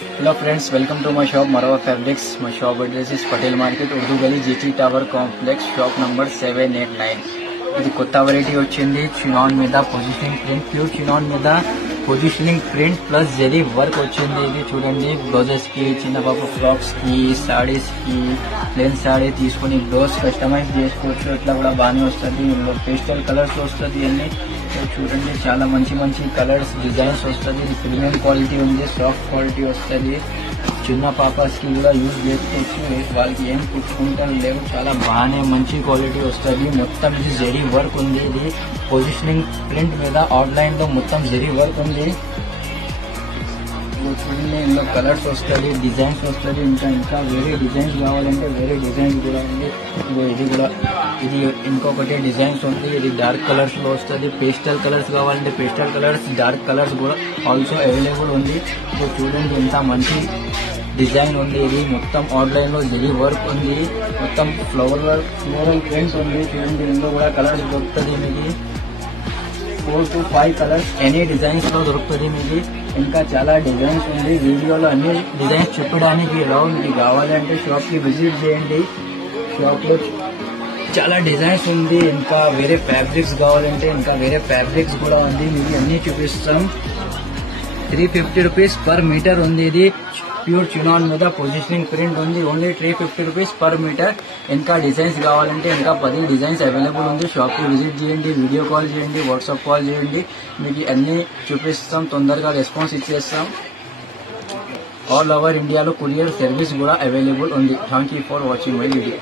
Hello friends, welcome to my shop Marwa fabrics. My shop address is Patel market, Urdu Gali, GT tower complex, shop number 789. ఇది కొత్త variety వచ్చింది. Chinon మీద positioning print, pure chinon మీద positioning print plus zari work వచ్చింది. ఇది చూడండి, blouses కి, చిన్న పాప ఫ్రాక్స్ కి, సాడీస్ కి, ప్లెయిన్ సాడీ తీసుకుని బ్లౌజ్ కస్టమైజ్ చేసుకోవచ్చు. ఇట్లా కూడా బాగానే వస్తుంది. ఇందులో పేస్టల్ కలర్స్ వస్తుంది. అన్ని చూడండి, చాలా మంచి మంచి కలర్స్, డిజైన్స్ వస్తుంది. ఇది ప్రీమియం క్వాలిటీ ఉంది, సాఫ్ట్ క్వాలిటీ వస్తుంది. చిన్న పాపాస్ కి కూడా యూజ్ చేసుకోవచ్చు. వాళ్ళకి ఏం పుచ్చుకుంటారు లేవు, చాలా బాగానే మంచి క్వాలిటీ వస్తుంది. మొత్తం ఇది జరీ వర్క్ ఉంది. ఇది పొజిషనింగ్ ప్రింట్ మీద ఆన్లైన్ లో మొత్తం జరీ వర్క్ ఉంది. చూడండి, ఇందులో కలర్స్ వస్తుంది, డిజైన్స్ వస్తుంది. ఇంకా వేరే డిజైన్స్ కావాలంటే వేరే డిజైన్స్ కూడా ఉంది. ఇది ఇంకొకటి డిజైన్స్ ఉంది. ఇది డార్క్ కలర్స్ లో వస్తుంది. పేస్టల్ కలర్స్ కావాలంటే పేస్టల్ కలర్స్, డార్క్ కలర్స్ కూడా ఆల్సో అవైలబుల్ ఉంది. ఇది చూడండి, ఎంత మంచి డిజైన్ ఉంది. ఇది మొత్తం ఆన్లైన్ లో జరీ వర్క్ ఉంది. మొత్తం ఫ్లోరల్ ప్రింట్ ఉంది. చూడండి, ఇందులో కూడా కలర్స్ దొరుకుతుంది. మీకు 4 to 5 కలర్స్ ఎనీ డిజైన్స్ లో దొరుకుతుంది. మీకు ఇంకా చాలా డిజైన్స్ ఉంది. వీడియోలో అన్ని డిజైన్స్ చెప్పడానికి రావు. మీకు కావాలంటే షాప్ కి విజిట్ చేయండి. షాప్ లో చాలా డిజైన్స్ ఉంది. ఇంకా వేరే ఫ్యాబ్రిక్స్ కావాలంటే ఇంకా వేరే ఫ్యాబ్రిక్స్ కూడా ఉంది. మీకు అన్ని చూపిస్తాం. 350 రూపీస్ పర్ మీటర్ ఉంది. ఇది ప్యూర్ చినాన్ మీద పొజిషనింగ్ ప్రింట్ ఉంది. Only 350 rupees per metre. ఇంకా డిజైన్స్ కావాలంటే ఇంకా 10 డిజైన్స్ అవైలబుల్ ఉంది. షాప్ కి విజిట్ చేయండి, వీడియో కాల్ చేయండి, వాట్సాప్ కాల్ చేయండి. మీకు అన్ని చూపిస్తాం, తొందరగా రెస్పాన్స్ ఇచ్చేస్తాం. ఆల్ ఓవర్ ఇండియాలో కొరియర్ సర్వీస్ కూడా అవైలబుల్ ఉంది. Thank you for watching my video.